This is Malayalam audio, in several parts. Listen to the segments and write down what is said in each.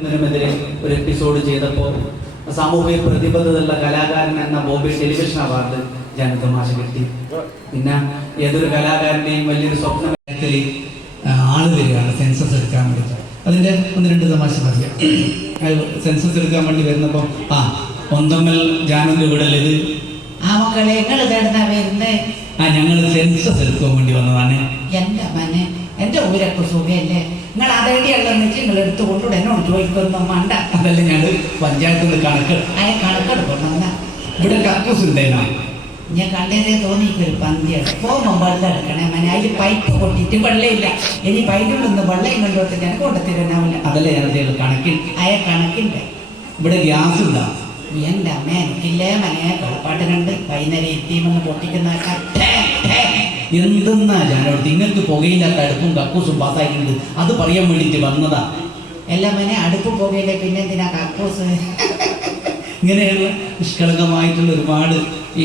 ഇതിനെതിരെ ഒരു എപ്പിസോഡ് ചെയ്തപ്പോൾ സാമൂഹിക പ്രതിബദ്ധതയുള്ള കലാകാരൻ എന്ന ബോബി ടെലിവിഷൻ അവാർഡ് ജാനു തമാശ കിട്ടി. പിന്നെ ഏതൊരു കലാകാരൻ്റെയും വലിയൊരു സ്വപ്നത്തിൽ ആള് വരികയാണ് സെൻസസ് എടുക്കാൻ വേണ്ടി. അതിൻ്റെ ഒന്ന് രണ്ട് തമാശ പറയാം. സെൻസസ് എടുക്കാൻ വേണ്ടി വരുന്നപ്പോൾ ഒന്നമ്മൽ ജാനുവിൻ്റെ വീടല്ലേ ഇത്? മക്കളെ വരുന്നേ? ഞങ്ങൾ സെൻസസ് എടുക്കാൻ വേണ്ടി വന്നതാണ്. എൻ്റെ മനെ, എൻ്റെ ഊരൊക്കെ സുഖയല്ലേ? നിങ്ങൾ അതേടിയുള്ളതെന്ന് വെച്ച് നിങ്ങൾ എടുത്ത് കൊണ്ടുകൂടെ എന്നോട് ചോദിക്കൊന്നും വേണ്ട. അതല്ല ഞങ്ങൾ പഞ്ചായത്തിൽ നിന്ന് കണക്കെടുക്കണം. ഇവിടെ കക്കൂസ് ഉണ്ടായിരുന്നു. ഞാൻ കണ്ടതേ തോന്നിക്കൊരു പന്തിയാണ്. പോകുമ്പോൾ വെള്ളം എടുക്കണേ മനെ. അതിൽ പൈപ്പ് പൊട്ടിയിട്ട് വെള്ളമില്ല. ഇനി പൈപ്പിൽ നിന്ന് വെള്ളം കൊണ്ടുപോയിട്ട് ഞാൻ കൊണ്ടുത്തരാനാവില്ല. അതല്ലേ ഞാൻ കണക്കിൽ കണക്കിൻ്റെ ഇവിടെ ഗ്യാസ് ഉണ്ടാ. എൻ്റെ അമ്മ എനിക്കില്ലേ മനെ. കളിപ്പാട്ട് കണ്ട് വൈകുന്നേരം എത്തിയുമെന്ന് പൊട്ടിക്കുന്ന എന്തെന്നാ ഞാനോട് നിങ്ങൾക്ക് പുകയില്ലാത്ത അടുപ്പും കക്കൂസും പാസ്സായിട്ടുണ്ട്, അത് പറയാൻ വേണ്ടിയിട്ട് വന്നതാ. എല്ലാം മനെ അടുപ്പ് പുകയില്ലേ, പിന്നെ എന്തിനാ കക്കൂസ്? ഇങ്ങനെയുള്ള നിഷ്കളങ്കമായിട്ടുള്ള ഒരുപാട് ഈ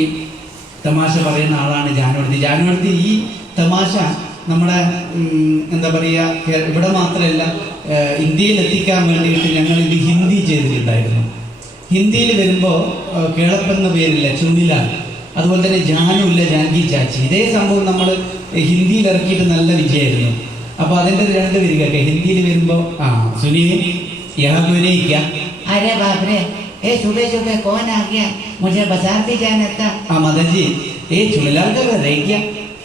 തമാശ പറയുന്ന ആളാണ് ജാനുവടുത്തി. ജാനുവടുത്തി ഈ തമാശ നമ്മുടെ എന്താ പറയുക, ഇവിടെ മാത്രമല്ല ഇന്ത്യയിൽ എത്തിക്കാൻ വേണ്ടിയിട്ട് ഞങ്ങൾ ഇത് ഹിന്ദി ചെയ്തിട്ടുണ്ടായിരുന്നു. ഹിന്ദിയിൽ വരുമ്പോൾ കേളപ്പെന്ന പേരില്ല, ചുണ്ണിലാണ്. അതുപോലെ തന്നെ ജാനുല്ല, ജാൻകി ചാച്ചി. ഇതേ സംഭവം നമ്മൾ ഹിന്ദിയിൽ ഇറക്കിയിട്ട് നല്ല വിജയമായിരുന്നു. അപ്പോൾ അതിൻ്റെ രണ്ട് വരികയൊക്കെ ഹിന്ദിയിൽ വരുമ്പോൾ സുനിൽ യാഗുനയിക്കുക. अरे बाप रे, ए सुबह सुबह कौन आ गया? मुझे बाजार भी जाना था. मदन जी, ये चुनीलाल का घर है क्या?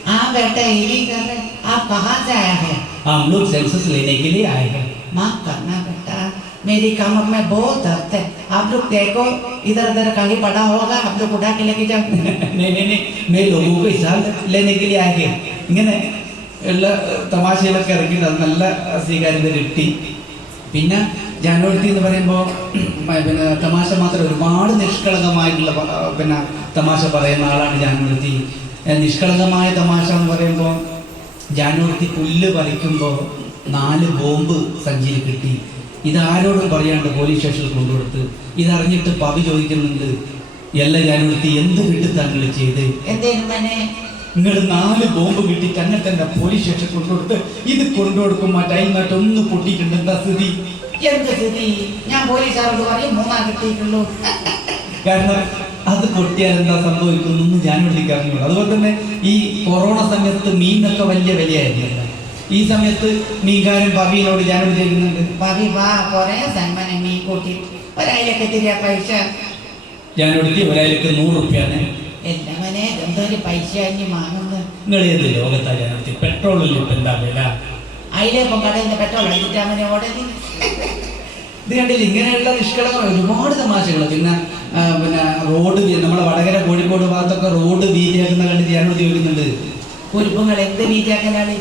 हाँ बेटा, यही घर है. आप कहाँ से आए हैं? हम लोग सेंसस लेने के लिए आए हैं. माफ करना बेटा, मेरी कमर में बहुत दर्द है. आप लोग देखो, इधर उधर कहीं पड़ा होगा, आप लोग उठा के लेके जाओ. नहीं, मैं लोगों को हिसाब लेने के लिए आए हैं. ഇങ്ങനെ ഉള്ള തമാശയിലൊക്കെ ഇറക്കിയിട്ട് അത് നല്ല സ്വീകാര്യത കിട്ടി. പിന്നെ ജാനുവടുത്തി എന്ന് പറയുമ്പോൾ പിന്നെ തമാശ മാത്രം ഒരുപാട് നിഷ്കളങ്കമായിട്ടുള്ള പിന്നെ തമാശ പറയുന്ന ആളാണ് ജാനുവടുത്തി. നിഷ്കളങ്കമായ തമാശ എന്ന് പറയുമ്പോൾ ജാനുവടുത്തി പുല്ല് പറിക്കുമ്പോൾ 4 ബോംബ് സഞ്ചിയിൽ കിട്ടി. ഇതാരോടും പറയാണ്ട് പോലീസ് സ്റ്റേഷനിൽ കൊണ്ടുകൊടുത്ത്. ഇതറിഞ്ഞിട്ട് പവി ചോദിക്കുന്നുണ്ട്, എല്ലാ ജാനുവടുത്തി എന്ത് കിട്ടി താങ്കൾ ചെയ്ത്? നിങ്ങൾ 4 ബോംബ് കിട്ടിയിട്ട് അങ്ങനെ തന്നെ പോലീസ് സ്റ്റേഷനിൽ കൊണ്ടുകൊടുത്ത്. ഇത് കൊണ്ടുകൊടുക്കുമ്പോൾ ടൈമായിട്ടൊന്ന് പൊട്ടിയിട്ടുണ്ട്. എന്താ സ്ഥിതി? എന്ത് സ്ഥിതി? ഞാൻ പോലീസുകാരോട് പറയും 3 കിട്ടിയിട്ടുള്ളൂ. കാരണം അത് പൊട്ടിയാൽ എന്താ സംഭവിക്കുന്നു ജാനുവടുത്തിക്ക് അറിഞ്ഞുള്ളൂ. അതുപോലെ തന്നെ ഈ കൊറോണ സമയത്ത് മീനൊക്കെ വലിയ വിലയായിരുന്നില്ല. ഈ സമയത്ത് മീൻകാരൻ പവിയിനോട് ജാനുവടുത്തി ചോദിക്കുന്നുണ്ട്, പവി വാ കുറേ സന്മാനം മീൻ കൂട്ടി ഒരായിരൊക്കെ തിരിയാ പൈസ. ജാനുവടുത്തി ഒരായിരക്ക് 100 റുപ്യാണ്. എല്ലാ മനെ എന്തൊരു പൈസ അഞ്ഞ് വാങ്ങുന്നത്. നിങ്ങൾ ഏത് ലോകത്താ ജാനുവടുത്തി? പെട്രോളിൽ ഇപ്പം എന്താ വില? അതിലിപ്പം കടലിന്റെ പെട്രോൾ അടിച്ചിട്ട് അവനെ ഓടതി. ഇത് കണ്ടില്ല, ഇങ്ങനെയുള്ള നിഷ്കളങ്ങൾ ഒരുപാട് തമാശകൾ. പിന്നെ റോഡ് നമ്മളെ വടകര കോഴിക്കോട് ഭാഗത്തൊക്കെ റോഡ് വീതിയാക്കുന്ന കണ്ടിട്ട് ജാനുവടുത്തി ചോദിക്കുന്നുണ്ട്, കുരുപ്പങ്ങൾ എന്ത് വീതിയാക്കലാണ്?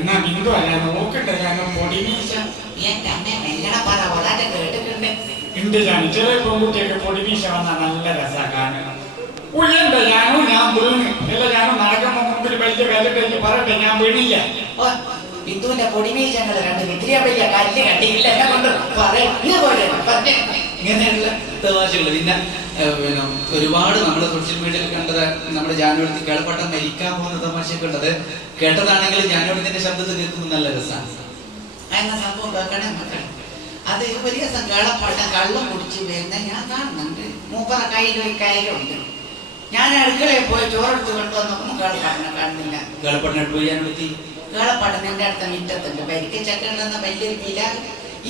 എന്നാ ബിന്ദു അല്ല നോക്കട്ടെ ഞാൻ പൊടിമീശ എന്റെ അമ്മ മെല്ലണ പറ ഒരാട്ടെ കേട്ടിട്ടുണ്ട്. ഉണ്ട് ഞാൻ ചില പെൺകുട്ടിയൊക്കെ പൊടിമീശ വന്നാൽ നല്ല രസാ കാണുക. ഉയണ്ട ഞാൻ വീണ് അല്ല ഞാനും നടക്കുമ്പോ മുമ്പിൽ വലിയ കല്ലിട്ട് പറയട്ടെ ഞാൻ വീണില്ല. ഓ ബിന്ദുവിന്റെ പൊടിമീശങ്ങൾ കണ്ട് ഇത്രയും വലിയ കല്ല് കണ്ടില്ല എന്നെ കൊണ്ട് പറഞ്ഞു. ഇങ്ങനെയുള്ള തമാശകൾ പിന്നെ ഒരുപാട് നമ്മുടെ സോഷ്യൽ മീഡിയയിൽ കണ്ടത് നമ്മുടെ ജാനുവരി കേളപ്പട്ടം മരിക്കാൻ പോകുന്ന തമാശയൊക്കെ ഉണ്ടത്. കേട്ടതാണെങ്കിൽ ജാനുവരിന്റെ ശബ്ദത്തിൽ കേൾക്കുന്നത് നല്ല രസമാണ്. എന്ന സംഭവം കേൾക്കണേ മക്കൾ. അത് ഒരു ദിവസം കേളപ്പട്ടം കള്ളം കുടിച്ച് വരുന്ന ഞാൻ കാണുന്നുണ്ട്. മൂപ്പറ കയ്യിൽ ഒരു കയറുണ്ട്. ഞാൻ അടുക്കളയിൽ പോയി ചോറെടുത്ത് കൊണ്ടുവന്നപ്പോൾ കേളപ്പട്ടനെ കാണുന്നില്ല. കേളപ്പട്ടനെ പോയി ജാനുവരി കേളപ്പട്ടൻ എൻ്റെ അടുത്ത മിറ്റത്തുണ്ട്. പരിക്ക ചക്കണ്ടെന്ന വലിയൊരു പില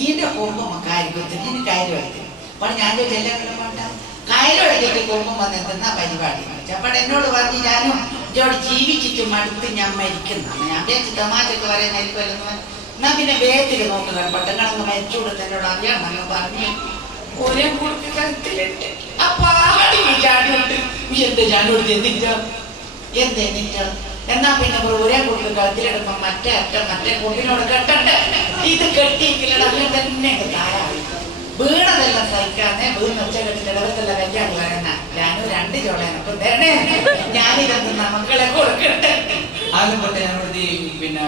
ഈന്റെ കൊമ്പും കാര്യത്തിൽ ഞാൻ കയറ് വയ്ക്കും. അപ്പോൾ ഞാൻ ചെല്ലാൻ കേളപ്പട്ട കയറ് വഴിച്ചിട്ട് കൊമ്പും വന്നെത്തുന്ന പരിപാടി. ചപ്പട എന്നോട് പറഞ്ഞ് ഞാനും ഇതോട് ജീവിച്ചിട്ട് മടുത്ത് ഞാൻ മരിക്കുന്നതാണ്. ഞാൻ വിചാരിച്ച് തമാശക്ക് പറയുന്നതായിരിക്കുമല്ലോ. എന്നാ പിന്നെ വേഗത്തിൽ നോക്കുക പട്ടങ്ങളങ്ങ് മരിച്ചു കൊടുത്ത് എന്നോട് അറിയാമെന്ന് പറഞ്ഞു. ഒരേ കുറിച്ച് കഴുത്തിലിട്ട് അപ്പാടി ചാടിയിട്ട് എന്ത് ചാടിയോട് എന്തെന്നിട്ട് എന്നാ പിന്നെ ഒരേ കുറിച്ച് കഴുത്തിലിടുമ്പോ മറ്റേ അറ്റം മറ്റേ കുട്ടിനോട് കെട്ടണ്ടേ. ഇത് കെട്ടിയിട്ടില്ലട അങ്ങനെ തന്നെ താരായി വീണതെല്ലാം സഹിക്കാതെ വീണ് ഒച്ച കെട്ടിട്ട് ഇടവത്തെല്ലാം കല്യാണം പറയുന്ന ഞാനും 2 ചോളേനൊക്കെ തരണേ. ഞാനിതെന്ന് മക്കളെ കൊടുക്കട്ടെ. ആദ്യം പറ്റ ജാനുവരി പിന്നെ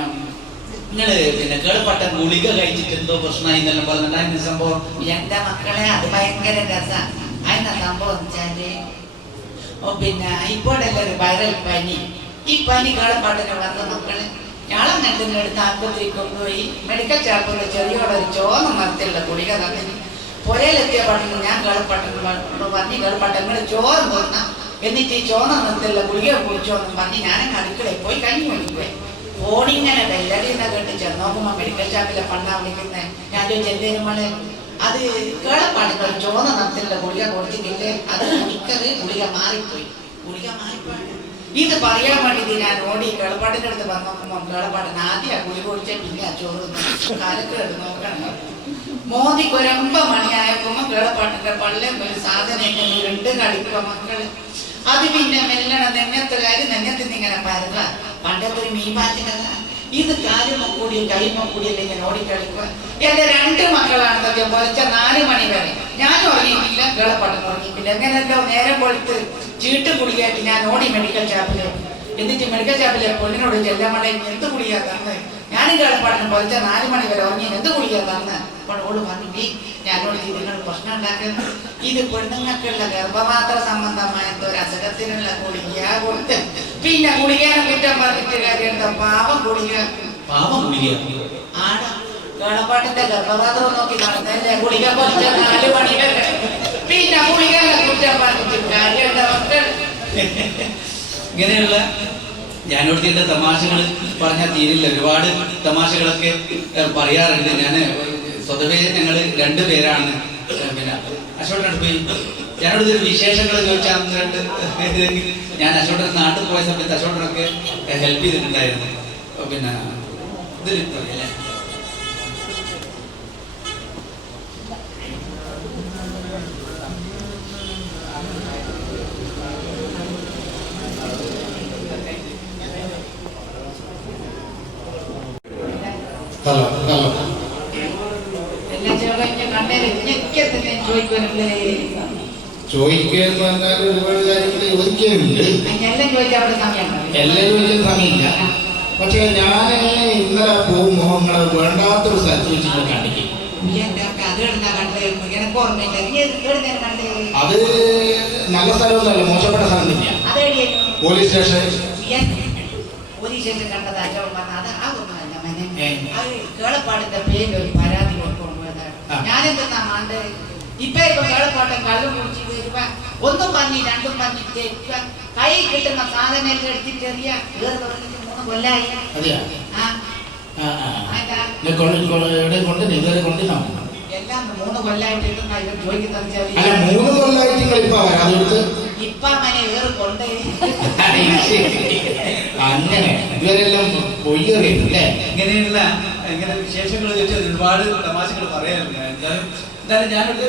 നിങ്ങള് പിന്നെ കേളപ്പട്ട ഗുളിക കഴിച്ചിട്ട് എന്തോ പ്രശ്നമായി എന്നെല്ലാം പറഞ്ഞിട്ട് അതിന്റെ സംഭവം. എന്റെ മക്കളെ അത് ഭയങ്കര രസം. അതിന്റെ സംഭവം വെച്ചാല് പിന്നെ ഇപ്പോഴല്ലേ ഒരു വൈറൽ പനി. ഈ പനി കേളപ്പാട്ടിന് വന്ന മക്കള് ഞാളം നെട്ടിനെടുത്ത് ആശുപത്രി കൊണ്ടുപോയി മെഡിക്കൽ ഷോപ്പിൽ ചെറിയോടൊരു ചോന്ന നിറത്തിലുള്ള ഗുളിക തന്നെ പുരയിലെത്തിയ പട്ടണം ഞാൻ കേളപ്പാട്ടിനോട് പറഞ്ഞ് കേളപ്പാട്ടങ്ങൾ ചോറ് തോന്ന എന്നിട്ട് ഈ ചോന്ന നിറത്തിലുള്ള ഗുളിക കുടിച്ചോന്നും പറഞ്ഞ് ഞാനങ്ങ് അടുക്കളയിൽ പോയി കഞ്ഞി കുടിക്കുവേ. ഫോണിങ്ങനെ വെല്ലടിയെന്ന കേട്ട് ചെന്നോക്കുമ്പോ മെഡിക്കൽ ഷോപ്പിലെ പണ്ടാ വിളിക്കുന്നേ. ഞാൻ ചോദിച്ചെന്തേലും മോളെ അത് കേളപ്പാട്ടിന് ചോന്ന നിറത്തിലുള്ള ഗുളിക കൊടുത്തിട്ടില്ലേ അത് കുടിക്കത് ഗുളിക മാറിപ്പോയി. ഗുളിക മാറിപ്പോയി ഇത് പറയാൻ വേണ്ടി ഞാൻ ഓടി കേളപ്പാട്ടിന്റെ അടുത്ത് വന്ന് നോക്കുമ്പോ കേളപ്പാട്ടിന് ആദ്യം ഗുളിക കുടിച്ച പിന്നെ ആ ചോറ് കാലക്കേട് നോക്കണം. മോദിക്ക് 9 മണിയായപ്പോ കേളപ്പാട്ടിന്റെ പള്ളിയിൽ ഒരു സാധനം 2 കളിക്കുക മക്കള്. അത് പിന്നെ മെല്ലണ നെഞ്ഞത്തുകാര് നെഞ്ഞത്തിന് ഇങ്ങനെ പരക. പണ്ടത്തെ ഒരു മീൻപാറ്റിനല്ല ഇത് കാലുമ കൂടി കൈമ കൂടിയല്ലേ ഇങ്ങനെ ഓടിക്കളിക്കുക. എന്റെ 2 മക്കളാണ് സത്യം പൊലിച്ച 4 മണി വരെ ഞാൻ ഉറങ്ങിയിട്ടില്ല. കേളപ്പാട്ടൻ ഉറങ്ങിയിട്ടില്ല. എങ്ങനെയല്ലോ നേരം പൊളിത്ത് ചീട്ട് കുടിയായിട്ട് ഞാൻ ഓടി മെഡിക്കൽ ഷോപ്പില്. എന്നിട്ട് മെഡിക്കൽ ഷോപ്പിലെ പൊണ്ണിനോട് ചെല്ലമ്മളെ എന്ത് കുടിയാ തന്ന് ഞാനും കേളപ്പാട്ടിന് പൊലിച്ച 4 മണി വരെ ഉറങ്ങി എന്ത് കുടിയാ തന്ന്. അപ്പോൾ ഓള് പറഞ്ഞു ഞാനോട് നിങ്ങൾ പ്രശ്നം ഉണ്ടാക്കുന്നത് ഇത് പെണ്ണുങ്ങൾക്കുള്ള ഗർഭപാത്ര സംബന്ധമായ ഒരു അസുഖത്തിനുള്ള ഗുളിക കൊടുത്ത് പിന്നെ ഗുളികനെ കുറ്റം പറഞ്ഞിട്ട് കാര്യമുണ്ടോ. പാവം ഗുളിക ആടാ കേളപ്പാട്ടിന്റെ ഗർഭപാത്രം നോക്കി നടന്നല്ലേ ഗുളിക പൊലിച്ച 4 മണി വരെ പിന്നെ ഗുളികനെ കുറ്റം പറഞ്ഞിട്ട് കാര്യമുണ്ടോ മക്കൾ. ഇങ്ങനെയുള്ള ജാനുവരിയുടെ തമാശകൾ പറഞ്ഞാൽ തീരില്ല. ഒരുപാട് തമാശകളൊക്കെ പറയാറുണ്ട്. ഞാൻ സ്വതവേ ഞങ്ങൾ 2 പേരാണ്. പിന്നെ അശോകനോട് പോയി ഞാനോട് ഒരു വിശേഷങ്ങൾ ചോദിച്ചാൽ ഞാൻ അശോകൻ നാട്ടിൽ പോയ സമയത്ത് അശോകനൊക്കെ ഹെൽപ്പ് ചെയ്തിട്ടുണ്ടായിരുന്നു. പിന്നെ ഇതിൽ അല്ലേ ചോദിക്കുക ഒരുപാട് കാര്യങ്ങൾ ചോദിക്കാനുണ്ട്. എല്ലാം ചോദിക്കാൻ സമയമില്ല. പക്ഷെ ഞാൻ ഇന്നലെ പോകുമ്പോൾ നിങ്ങളെ വേണ്ടാത്തൊരു സ്ഥലത്ത് വെച്ചിട്ട് കണ്ടിക്കും. അത് നല്ല സ്ഥലമൊന്നുമല്ല, മോശപ്പെട്ട സ്ഥലം തന്നെയാണ്. പോലീസ് സ്റ്റേഷൻ കേളപ്പാടിന്റെ പേരിൽ ഒരു പരാതി കൊടുക്കുമ്പോഴാണ് ഞാനെന്താ മാണ്ട് ഇപ്പൊ കേളപ്പാട്ടം കള്ളു കുടിച്ച് വരുക 1 പന്നി 2 പന്നി തെറ്റുക കൈ കിട്ടുന്ന സാധനം എടുത്തിട്ടെറിയ വേറെ തുടങ്ങിട്ട് 3 കൊല്ലായി. എല്ലാം 3 കൊല്ലായിട്ട് ചോദിക്കുന്നത് ഇപ്പൊ മനെ വേറെ കൊണ്ടേ അങ്ങനെ ഇവരെല്ലാം പൊയ്യറിയില്ലേ. ഇങ്ങനെയുള്ള ഇങ്ങനെ വിശേഷങ്ങൾ ചോദിച്ചാൽ ഒരുപാട് തമാശകൾ പറയാറുണ്ട്. എന്തായാലും ഞാനൊരു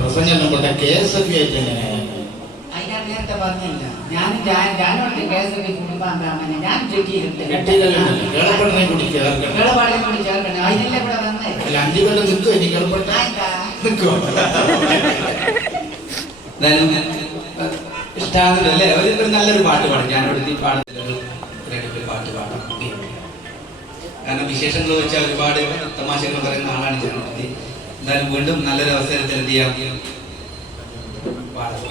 പ്രസംഗം കേസൊക്കെ ആയിട്ട് എങ്ങനെയാണ് അതിനകത്ത് നേരത്തെ പറഞ്ഞില്ല ഞാനോട്ട് കേസൊക്കെ കുടുംബാന്താമനെ ഞാൻ ചുറ്റിയിട്ടുണ്ട് കേളപ്പെടനെ കൂടി ചേർക്കണം. കേളപ്പാടിനെ കൂടി ചേർക്കണം. അതിനല്ലേ ഇവിടെ വന്നേ. അല്ല 5 കൊല്ലം നിൽക്കും ഇനി കേളപ്പെട്ട നിൽക്കുമോ? ഇഷ്ടമാണല്ലോ അല്ലേ? ഒരു നല്ലൊരു പാട്ട് പാടും. ഞാനോട് ഈ പാടുന്നൊരു പാട്ട് പാടാം. കാരണം വിശേഷങ്ങൾ വെച്ചാൽ ഒരുപാട് തമാശകൾ പറയുന്ന ആളാണ് ജനപ്രതി. എന്തായാലും വീണ്ടും നല്ലൊരു അവസരത്തിൽ എന്ത് ചെയ്യാം പാടാം.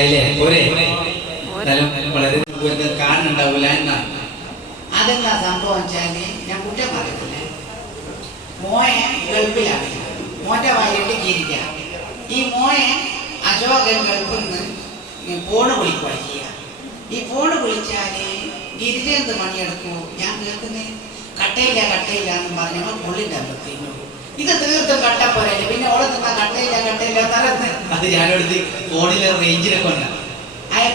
മനസ്സിലായില്ലേ? പോരെ? എന്നാലും വളരെ കാണുന്നുണ്ടാവൂല എന്നാണ്. അതെന്താ സംഭവം വെച്ചാല് ഞാൻ കുറ്റം പറയത്തില്ല. മോയെ ഗൾഫിലാണ്, മോന്റെ വായിട്ട് ഗിരിജ. ഈ മോയെ അശോകൻ ഗൾഫിൽ നിന്ന് ഫോണ് വിളിക്കുക ചെയ്യുക. ഈ ഫോണ് വിളിച്ചാല് ഗിരിജ എന്ത് പണിയെടുക്കൂ? ഞാൻ കേൾക്കുന്നേ കട്ടയില്ല എന്ന് പറഞ്ഞപ്പോൾ പുള്ളിൻ്റെ അമ്പത്തിനു ഇത് തീർത്തും കട്ടപ്പോരല്ലേ. പിന്നെ ഓളെ തിന്നാ കട്ടയില്ല തലന്ന് അത് ഞാനെടുത്ത് ഫോണിലെ റേഞ്ചിനെ കൊണ്ട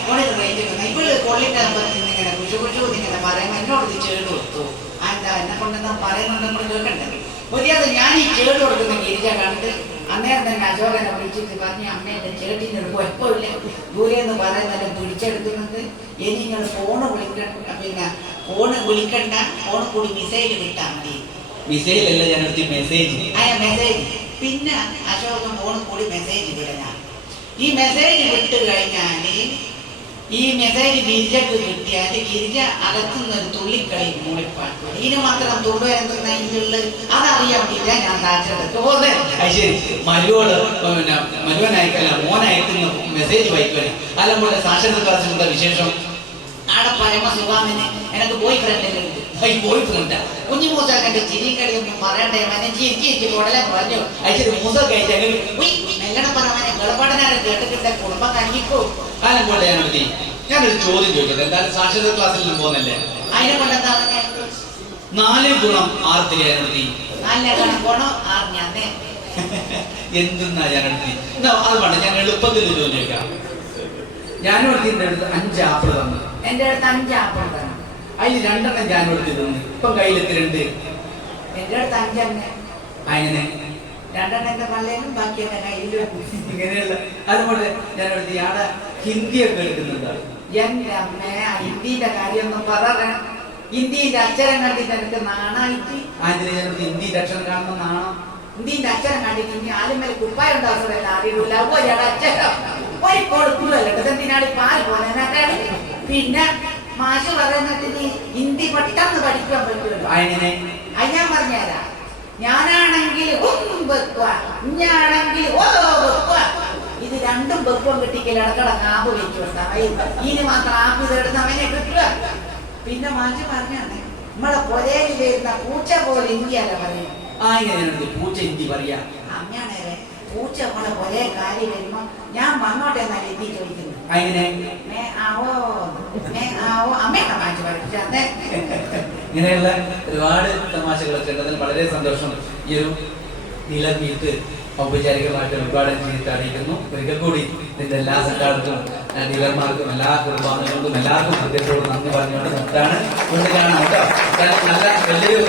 ഫോണിൽ റേഞ്ച് ഇവള് കൊള്ളിന്റെ അമ്പത്തിൽ ഇങ്ങനെ കുശു ഇങ്ങനെ പറയുമ്പോൾ എന്നോട് ഇത് ചേട് കൊടുത്തു. എന്താ എന്നെ കൊണ്ടെന്നാ പറയുന്നുണ്ടെങ്കിൽ കേൾക്കണ്ടേ? പുതിയത് ഞാൻ ഈ ചേട് കൊടുക്കുന്ന ഗിരിജ കണ്ട് അന്നേരം തന്നെ അശോകനെ വിളിച്ചിട്ട് പറഞ്ഞു, അമ്മ എന്റെ ചേട്ടിന് എടുക്കും എപ്പോഴില്ല ദൂരെ എന്ന് പറയുന്നതല്ല പിടിച്ചെടുക്കുന്നത്. ഇനി നിങ്ങൾ ഫോണ് വിളിക്കണ്ട, പിന്നെ ഫോണ് വിളിക്കണ്ട, ഫോണ് കൂടി മിസൈൽ വിട്ടാൽ മതി. മിസൈൽ അല്ല ഞാനെടുത്ത് മെസ്സേജ്. മെസ്സേജ്. പിന്നെ അശോകൻ ഫോണ് കൂടി മെസ്സേജ് വിടണം. ഈ മെസ്സേജ് വിട്ട് കഴിഞ്ഞാല് ഈ മെസ്സേജ് ഗിരിജക്ക് കിട്ടിയാൽ ഗിരിജ അകത്തുനിന്നൊരു തുള്ളിക്കളി മൂളിപ്പാട്ട്. ഇതിന് മാത്രം തുള്ളു എന്നുള്ള അതറിയാൻ വേണ്ടിയില്ല ഞാൻ താഴ്ചെടുത്ത് പോകുന്നത്. ശരി, മരുവോട് മരുവനയക്കല്ല മോനയക്കുന്ന മെസ്സേജ് വായിക്കുവാൻ അല്ലപോലെ സാക്ഷരത ക്ലാസ്സിലുള്ള വിശേഷം. ആടെ പരമസുഖാമിന് എനിക്ക് ബോയ് ഫ്രണ്ടിലുണ്ട്. ബോയ് ഫ്രണ്ടാ? കുഞ്ഞു മൂസാക്കന്റെ ചിരിക്കളിയൊന്നും പറയണ്ടേ, മനെ ചിരിച്ച് കൊടലെ പറഞ്ഞു. ശരി, മൂസ കഴിച്ചെങ്കിൽ മെല്ലണ പറമനെ ഗളപടനാരെ കേട്ടിട്ടുണ്ട്, കുടുംബം കണിപ്പോ. അല്ലപോലെ ഞാനൊരു ചോദ്യം ചോദിക്കട്ടെ. എന്തായാലും സാക്ഷരത ക്ലാസ്സിൽ പോകുന്നല്ലേ, അതിനെ കൊണ്ടെന്താ 4 ഗുണം 6 തിരിയാനെടുത്തി? നല്ല കണക്കോണോ അറിഞ്ഞേ എന്തെന്നാ ഞാനെടുത്തി? അത് വേണ്ട, ഞാൻ എളുപ്പത്തിൽ ചോദ്യം ചോദിക്കാം. ഞാനെടുത്തി എന്റെ അടുത്ത് 5 ആപ്പിൾ തന്നു. എന്റെ അടുത്ത് 5 ആപ്പിൾ തന്നു. അതിൽ 2 ഞാനെടുത്തി തന്നു. ഇപ്പം കയ്യിലെത്തി 2. എന്റെ അടുത്ത് 5 തന്നെ. അങ്ങനെ 2 എന്റെ പള്ളിയിലും ബാക്കി എന്റെ കയ്യിലും. ഇങ്ങനെയല്ല. അതുകൊണ്ട് ഞാനെടുത്ത് ആടെ ഹിന്ദിയൊക്കെ എടുക്കുന്നുണ്ടാവും. എന്റെ അമ്മ ഹിന്ദിന്റെ കാര്യമൊന്നും പറയാ. ഹിന്ദിന്റെ അക്ഷരം കണ്ടിട്ട് എനിക്ക് നാണായിട്ട്. അതിന് ഞാനടുത്ത് ഹിന്ദിയുടെ അക്ഷരം കാണുന്ന നാണം. ഹിന്ദിന്റെ അക്ഷരം കണ്ടിട്ട് ഇനി ആരും മേലെ കുപ്പായ ഉണ്ടാവുന്നതല്ല അറിയില്ല. ഒരാടെ അക്ഷരം ഒരു കൊടുക്കൂലല്ലോ. എന്തിനാണ് പാൽ പോലെ. പിന്നെ മാഷ് പറയുന്നതിന് ഹിന്ദി പെട്ടെന്ന് പഠിക്കാൻ പറ്റുമല്ലോ. അങ്ങനെ അത് ഞാൻ പറഞ്ഞുതരാം. ഞാനാണെങ്കിൽ ഒന്നും വെക്കുക, ഇഞ്ഞാണെങ്കിൽ ഓ വെക്കുക. ഇത് രണ്ടും വെപ്പം കിട്ടിക്കൽ ഇടക്കട കാമ്പ് വെച്ചു കൊടുത്താൽ ഇനി മാത്രം ആപ്പ് ഇതെടുത്ത് അവനെ കിട്ടുക. പിന്നെ മാറ്റി പറഞ്ഞാണ് നമ്മളെ പൊരയിൽ വരുന്ന പൂച്ച പോലെ ഹിന്ദിയല്ല പറയും. ഇങ്ങനെ പൂച്ച ഹിന്ദി പറയാ. അമ്മയാണേ പൂച്ച നമ്മളെ പൊരേ കാര്യം വരുമ്പോ ഞാൻ വന്നോട്ടെ എന്നാണ് ഹിന്ദി ചോദിക്കുന്നത്. അമ്മയാണ് മാറ്റി പഠിപ്പിച്ചത്. ഇങ്ങനെയുള്ള ഒരുപാട് തമാശകളൊക്കെ ഉണ്ട്. അതിൽ വളരെ സന്തോഷം. ഈ ഒരു നിലമീത്ത് ഔപചാരികമായിട്ട് ഉദ്ഘാടനം ചെയ്തിട്ട് അറിയിക്കുന്നു. ഒരിക്കൽ കൂടി ഇതിന്റെ എല്ലാ സംഘാടകർക്കും ഡീലർമാർക്കും എല്ലാ കുടുംബാംഗങ്ങൾക്കും എല്ലാവർക്കും ഹൃദയത്തോട് നന്ദി പറഞ്ഞുകൊണ്ട് നിർത്താണ്. കൊണ്ട് കാണാം കേട്ടോ. നല്ല വലിയൊരു